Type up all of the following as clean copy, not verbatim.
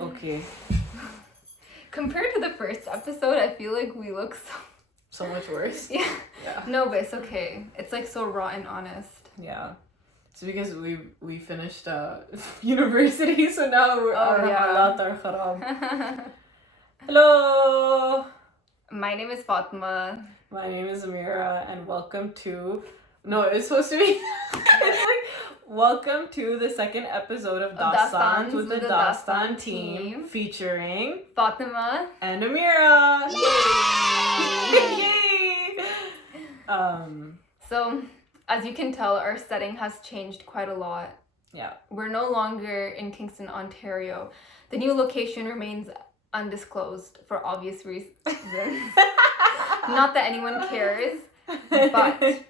Okay. Compared to the first episode, I feel like we look so much worse. Yeah. Yeah. No, but it's okay. It's like so raw and honest. Yeah. It's because we finished university, so now our halat are kharab. Hello. My name is Fatma. My name is Amira, and welcome to. No, it's supposed to be. It's like welcome to the second episode of Dastaans with the Dastaan team, featuring Fatma and Amira. Yay! Yay! So, as you can tell, our setting has changed quite a lot. Yeah. We're no longer in Kingston, Ontario. The new location remains undisclosed for obvious reasons. Not that anyone cares, but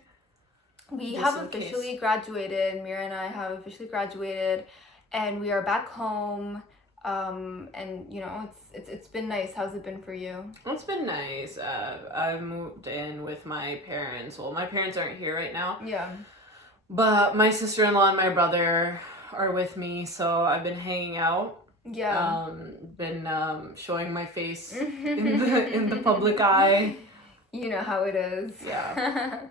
we have officially graduated. Mira and I have officially graduated, and we are back home. And you know, it's been nice. How's it been for you? It's been nice. I've moved in with my parents. Well, my parents aren't here right now. Yeah. But my sister-in-law and my brother are with me, so I've been hanging out. Yeah. Been showing my face in the public eye. You know how it is. Yeah.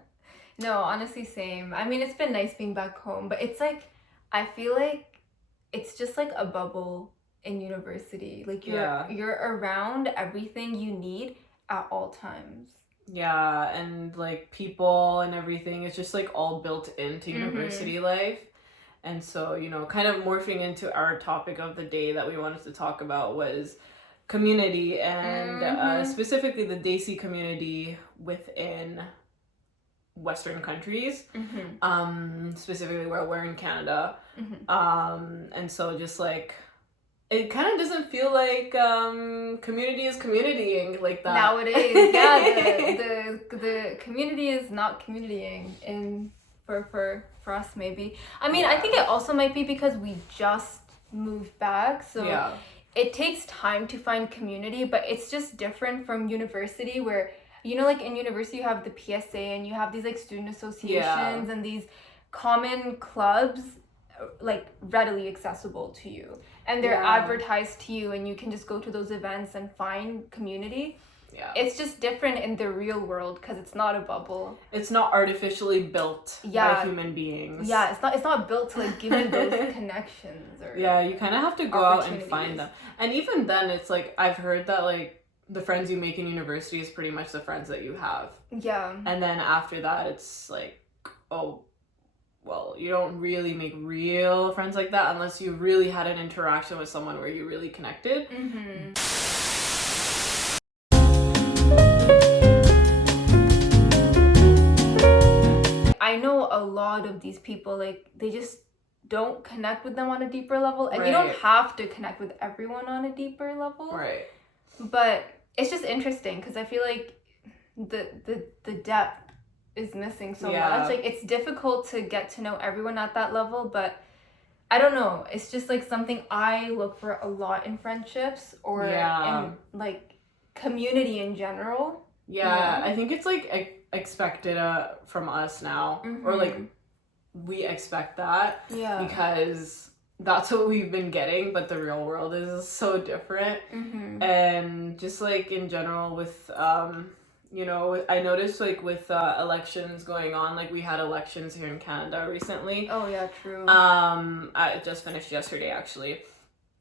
No, honestly, same. I mean, it's been nice being back home, but it's like, I feel like it's just like a bubble in university. Like you're around everything you need at all times. Yeah, and like people and everything, it's just like all built into university life. And so, you know, kind of morphing into our topic of the day that we wanted to talk about was community and specifically the Desi community within Western countries, specifically where we're in Canada. And so just like it kind of doesn't feel like community is communitying like that nowadays. Yeah, the community is not communitying in for us maybe. I mean, I think it also might be because we just moved back, so it takes time to find community, but it's just different from university where, you know, like in university you have the PSA and you have these like student associations and these common clubs like readily accessible to you, and they're advertised to you, and you can just go to those events and find community. It's just different in the real world because it's not a bubble. It's not artificially built by human beings. Yeah, it's not built to like give you those connections or you kind of have to go out and find them. And even then, it's like I've heard that like the friends you make in university is pretty much the friends that you have. Yeah. And then after that, it's like, oh, well, you don't really make real friends like that unless you really had an interaction with someone where you really connected. I know a lot of these people, like, they just don't connect with them on a deeper level. And you don't have to connect with everyone on a deeper level. Right. But it's just interesting because I feel like the depth is missing so much. Like, it's difficult to get to know everyone at that level, but I don't know. It's just like something I look for a lot in friendships or in like community in general. Yeah, I think it's like expected from us now, or like we expect that because that's what we've been getting, but the real world is so different. And just like in general with you know, I noticed like with elections going on, like we had elections here in Canada recently. Oh yeah, true. I just finished yesterday actually.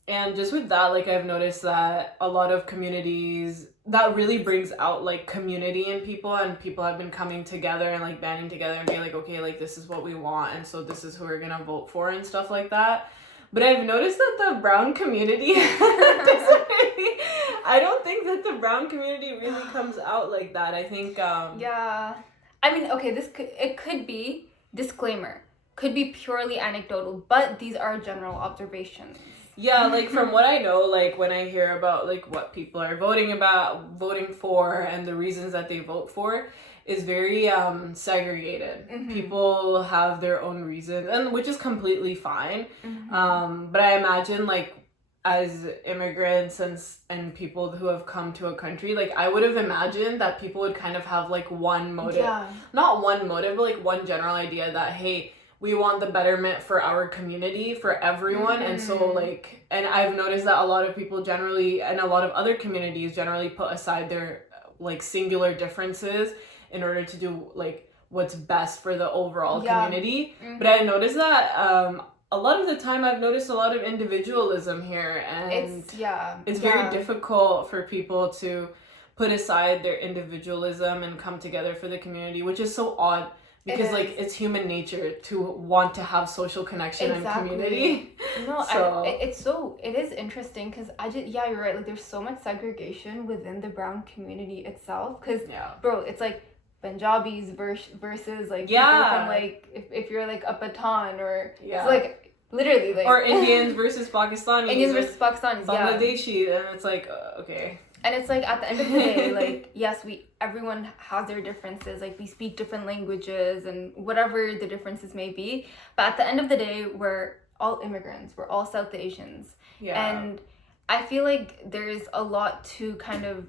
And just with that, like I've noticed that a lot of communities, that really brings out like community in people, and people have been coming together and like banding together and being like, okay, like this is what we want, and so this is who we're gonna vote for and stuff like that. But I've noticed that the brown community I don't think that the brown community really comes out like that. I think I mean, okay, it could be, disclaimer, could be purely anecdotal, but these are general observations. Yeah, like from what I know, like when I hear about like what people are voting for and the reasons that they vote for is very segregated. People have their own reasons, and which is completely fine. But I imagine like as immigrants and people who have come to a country, like I would have imagined that people would kind of have like one motive. Not one motive, but like one general idea that, hey, we want the betterment for our community, for everyone. And so like, and I've noticed that a lot of people generally, and a lot of other communities generally put aside their like singular differences in order to do like what's best for the overall community. But I noticed that a lot of the time I've noticed a lot of individualism here, and it's very difficult for people to put aside their individualism and come together for the community, which is so odd. Because like it's human nature to want to have social connection and community. No, so it is interesting because you're right. Like there's so much segregation within the brown community itself. Because bro, it's like Punjabis versus like people from like if you're like a Pathan or it's like literally like or Indians versus Pakistanis. Indians versus Pakistanis. Bangladeshi, and it's like okay. And it's like at the end of the day, like yes, everyone has their differences. Like we speak different languages and whatever the differences may be. But at the end of the day, we're all immigrants. We're all South Asians. Yeah. And I feel like there's a lot to kind of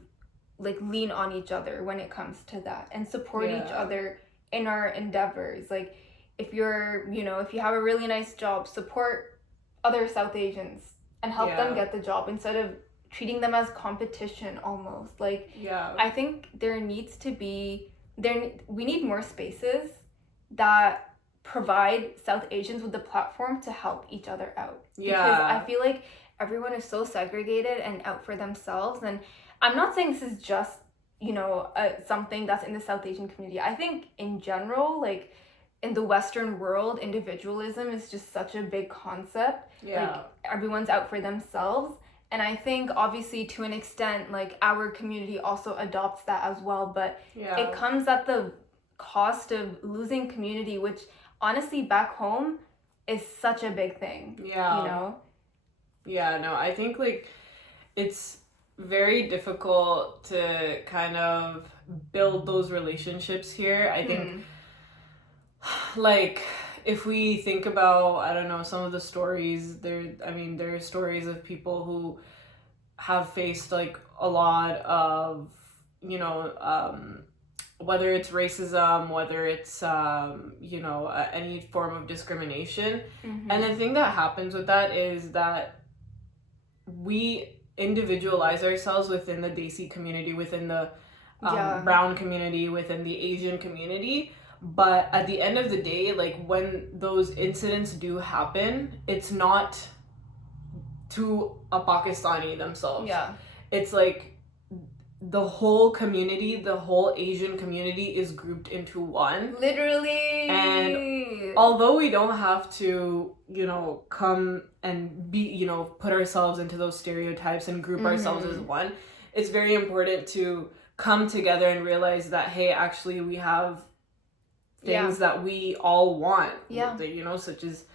like lean on each other when it comes to that and support each other in our endeavors. Like if you're, if you have a really nice job, support other South Asians and help them get the job instead of treating them as competition almost. Like I think there needs to be we need more spaces that provide South Asians with the platform to help each other out. Because I feel like everyone is so segregated and out for themselves. And I'm not saying this is just something that's in the South Asian community. I think in general, like in the Western world, individualism is just such a big concept. Like everyone's out for themselves. And I think obviously to an extent, like our community also adopts that as well, but it comes at the cost of losing community, which honestly back home is such a big thing. Yeah, no, I think like it's very difficult to kind of build those relationships here. I think like if we think about, I don't know, some of the stories, there are stories of people who have faced like a lot of, whether it's racism, whether it's, any form of discrimination. And the thing that happens with that is that we individualize ourselves within the Desi community, within the brown community, within the Asian community. But at the end of the day, like when those incidents do happen, it's not to a Pakistani themselves. Yeah. It's like the whole community, the whole Asian community is grouped into one. Literally. And although we don't have to, come and be, put ourselves into those stereotypes and group ourselves as one, it's very important to come together and realize that, hey, actually we have things that we all want, such as,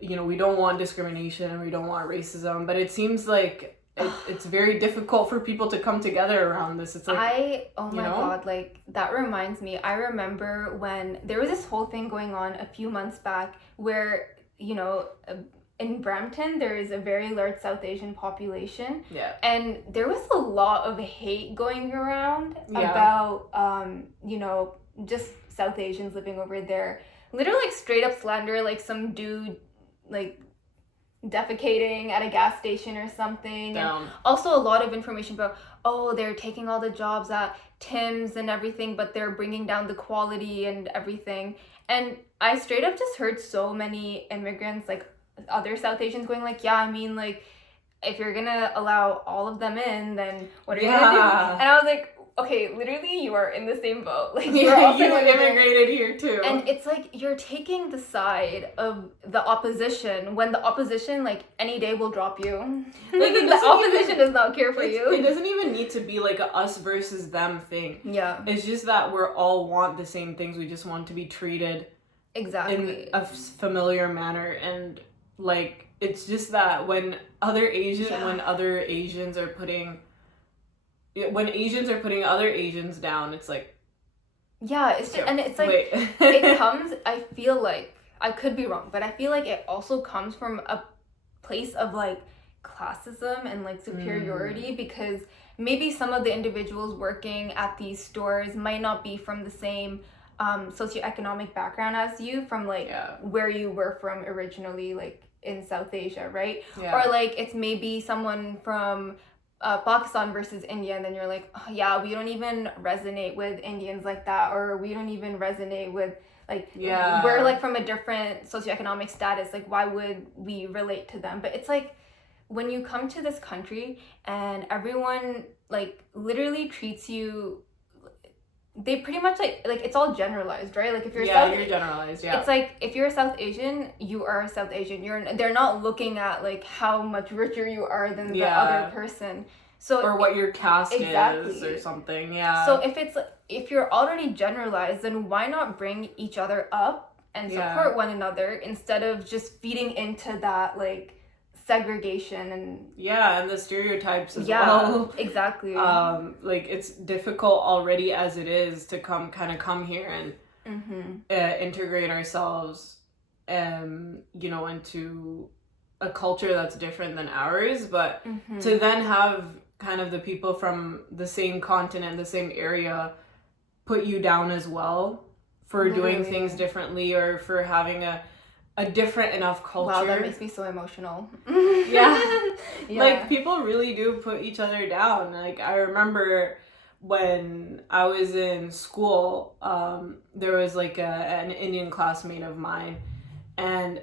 we don't want discrimination and we don't want racism, but it seems like it's very difficult for people to come together around this. It's like, God, like that reminds me, I remember when there was this whole thing going on a few months back where, in Brampton, there is a very large South Asian population. Yeah. And there was a lot of hate going around about, just South Asians living over there. Literally like straight up slander, like some dude like defecating at a gas station or something. And also a lot of information about, they're taking all the jobs at Tim's and everything, but they're bringing down the quality and everything. And I straight up just heard so many immigrants, like other South Asians going like, like if you're gonna allow all of them in, then what are you gonna do? And I was like, okay, literally you are in the same boat. Like you're also immigrated here too. And it's like you're taking the side of the opposition when the opposition like any day will drop you. Like the opposition does not care for you. It doesn't even need to be like a us versus them thing. Yeah. It's just that we're all want the same things. We just want to be treated in a familiar manner. And like it's just that when other Asians are putting other Asians down, it's like it's just, and it's like it comes, I feel like, I could be wrong, but I feel like it also comes from a place of like classism and like superiority, because maybe some of the individuals working at these stores might not be from the same socioeconomic background as you from like where you were from originally, like in South Asia, right? Or like it's maybe someone from Pakistan versus India, and then you're like, oh, yeah, we don't even resonate with Indians like that, or we don't even resonate with like we're like from a different socioeconomic status, like why would we relate to them? But it's like when you come to this country and everyone like literally treats you, they pretty much like it's all generalized, right? Like if you're you're generalized. It's like if you're South Asian, you are South Asian. They're not looking at like how much richer you are than the other person. So or what your caste is or something. Yeah. So if you're already generalized, then why not bring each other up and support one another instead of just feeding into that like segregation and the stereotypes as well. Exactly. Like it's difficult already as it is to come here and integrate ourselves into a culture that's different than ours, but to then have kind of the people from the same continent, the same area put you down as well for doing things differently or for having a different enough culture. Wow, that makes me so emotional. Like people really do put each other down. Like I remember when I was in school, there was like an Indian classmate of mine, and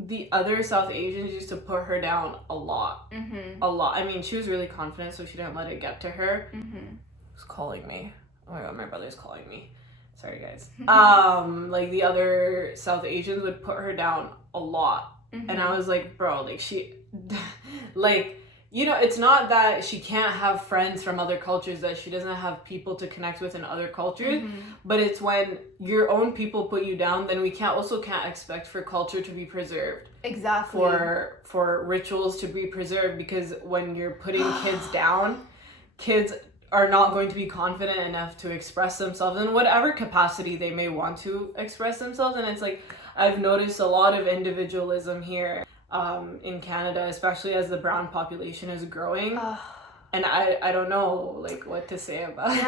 the other South Asians used to put her down a lot. A lot. I mean, she was really confident, so she didn't let it get to her. Who's calling me? Oh my god, my brother's calling me. Sorry, guys. Like the other South Asians would put her down a lot. And I was like, bro, like she, like, it's not that she can't have friends from other cultures, that she doesn't have people to connect with in other cultures, but it's when your own people put you down, then we can't expect for culture to be preserved. Exactly. For rituals to be preserved, because when you're putting kids down, kids are not going to be confident enough to express themselves in whatever capacity they may want to express themselves. And it's like, I've noticed a lot of individualism here in Canada, especially as the brown population is growing. And I don't know like what to say about it.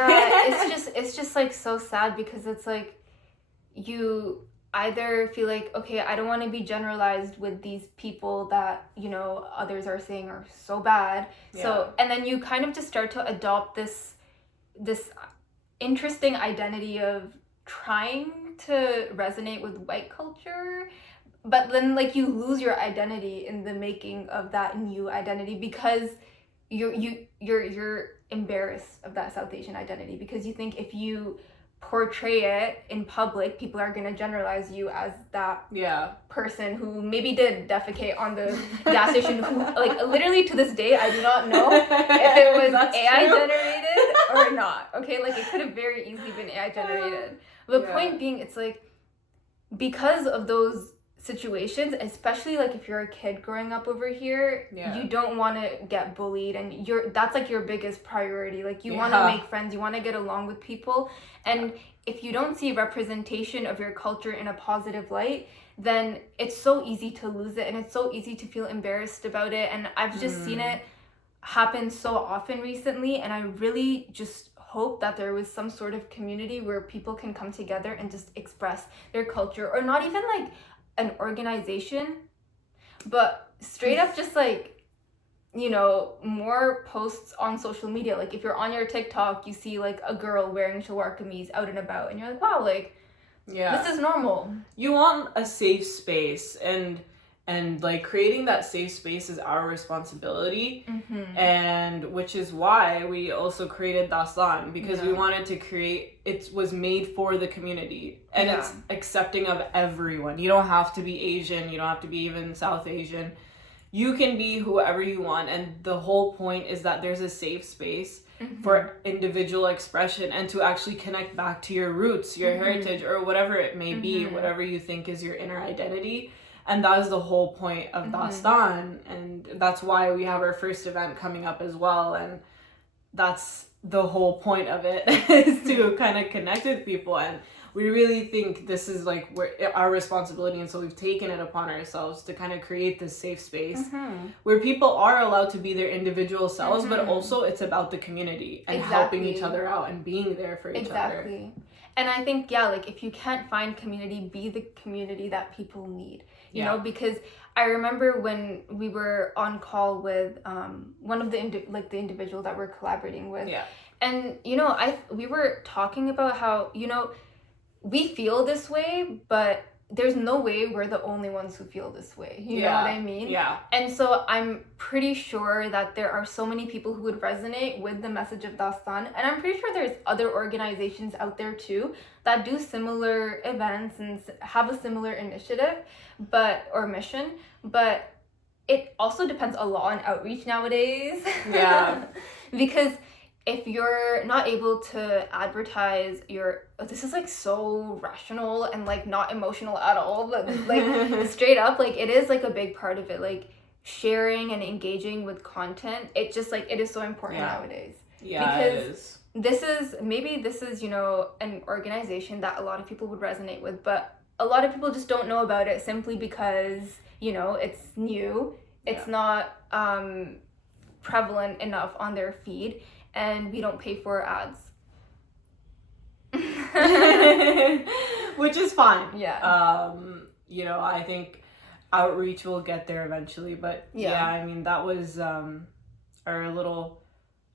It's just like so sad, because it's like you either feel like, okay, I don't want to be generalized with these people that others are saying are so bad, so and then you kind of just start to adopt this interesting identity of trying to resonate with white culture, but then like you lose your identity in the making of that new identity, because you're embarrassed of that South Asian identity, because you think if you portray it in public, people are going to generalize you as that person who maybe did defecate on the gas station, who like literally to this day I do not know if it was AI generated or not. Okay, like it could have very easily been AI generated. The point being, it's like because of those situations, especially like if you're a kid growing up over here, you don't want to get bullied, and that's like your biggest priority. Like you want to make friends, you want to get along with people, and if you don't see representation of your culture in a positive light, then it's so easy to lose it, and it's so easy to feel embarrassed about it. And I've just seen it happen so often recently, and I really just hope that there was some sort of community where people can come together and just express their culture, or not even like an organization, but straight up just like more posts on social media. Like if you're on your TikTok, you see like a girl wearing shalwar kameez out and about, and you're like, wow, like this is normal. You want a safe space, and like creating that safe space is our responsibility, and which is why we also created Dastaan, because we wanted to create, it was made for the community, and it's accepting of everyone. You don't have to be Asian, you don't have to be even South Asian, you can be whoever you want, and the whole point is that there's a safe space for individual expression, and to actually connect back to your roots, your heritage, or whatever it may be, whatever you think is your inner identity. And that is the whole point of Dastaan, and that's why we have our first event coming up as well, and that's the whole point of it, is to kind of connect with people. And we really think this is like our responsibility, and so we've taken it upon ourselves to kind of create this safe space where people are allowed to be their individual selves, but also it's about the community and helping each other out and being there for each other. And I think, yeah, like if you can't find community, be the community that people need, you know, because I remember when we were on call with one of the the individual that we're collaborating with. Yeah. And, you know, we were talking about how, you know, we feel this way, but there's no way we're the only ones who feel this way. You know what I mean? Yeah. And so I'm pretty sure that there are so many people who would resonate with the message of Dastaan. And I'm pretty sure there's other organizations out there too that do similar events and have a similar initiative, or mission. But it also depends a lot on outreach nowadays. Yeah. Because if you're not able to advertise this is like so rational and like not emotional at all, but like straight up, like it is like a big part of it, like sharing and engaging with content. It just like, it is so important nowadays. Yeah, because it is. This is, you know, an organization that a lot of people would resonate with, but a lot of people just don't know about it simply because, you know, it's new. It's not prevalent enough on their feed, and we don't pay for ads. Which is fine. Yeah. You know, I think outreach will get there eventually, but yeah, I mean, that was our little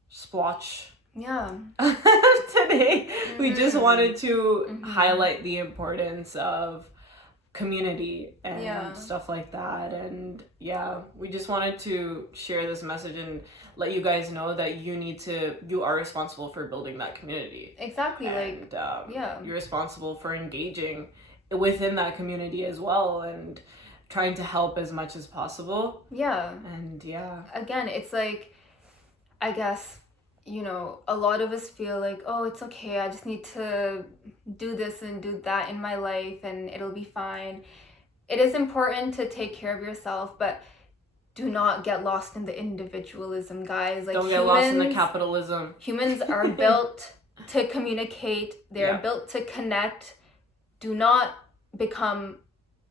splotch today. We just wanted to highlight the importance of community and stuff like that, and we just wanted to share this message and let you guys know that you are responsible for building that community. Exactly. And, you're responsible for engaging within that community as well and trying to help as much as possible. And again, it's like, I guess, you know, a lot of us feel like, oh, it's okay, I just need to do this and do that in my life and it'll be fine. It is important to take care of yourself, but do not get lost in the individualism, guys. Like, don't get lost in the capitalism. Humans are built to communicate. They're built to connect. Do not become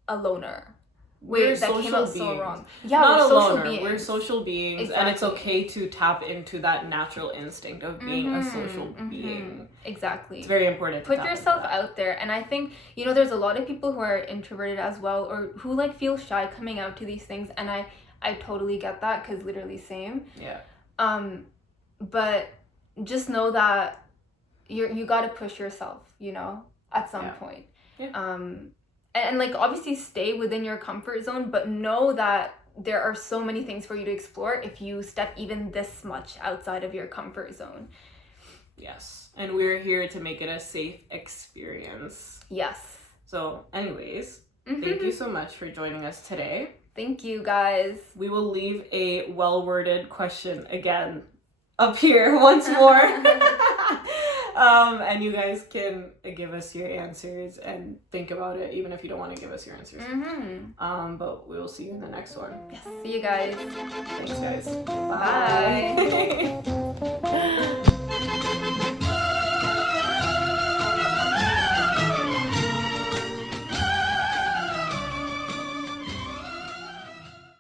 a loner. We're that came out beings. so wrong. Yeah, not we're a social loner. beings. We're social beings, Exactly. and it's okay to tap into that natural instinct of being a social being. Exactly. It's very important to put tap yourself into that. out there. And I think, you know, there's a lot of people who are introverted as well, or who like feel shy coming out to these things, and I totally get that, because literally same. But just know that you got to push yourself, you know, at some point. And like, obviously stay within your comfort zone, but know that there are so many things for you to explore if you step even this much outside of your comfort zone. Yes. And we're here to make it a safe experience. Yes. So anyways, thank you so much for joining us today. Thank you, guys. We will leave a well-worded question again up here once more. And you guys can give us your answers and think about it, even if you don't want to give us your answers. But we will see you in the next one. Yes. See you guys. Thanks, guys. Bye.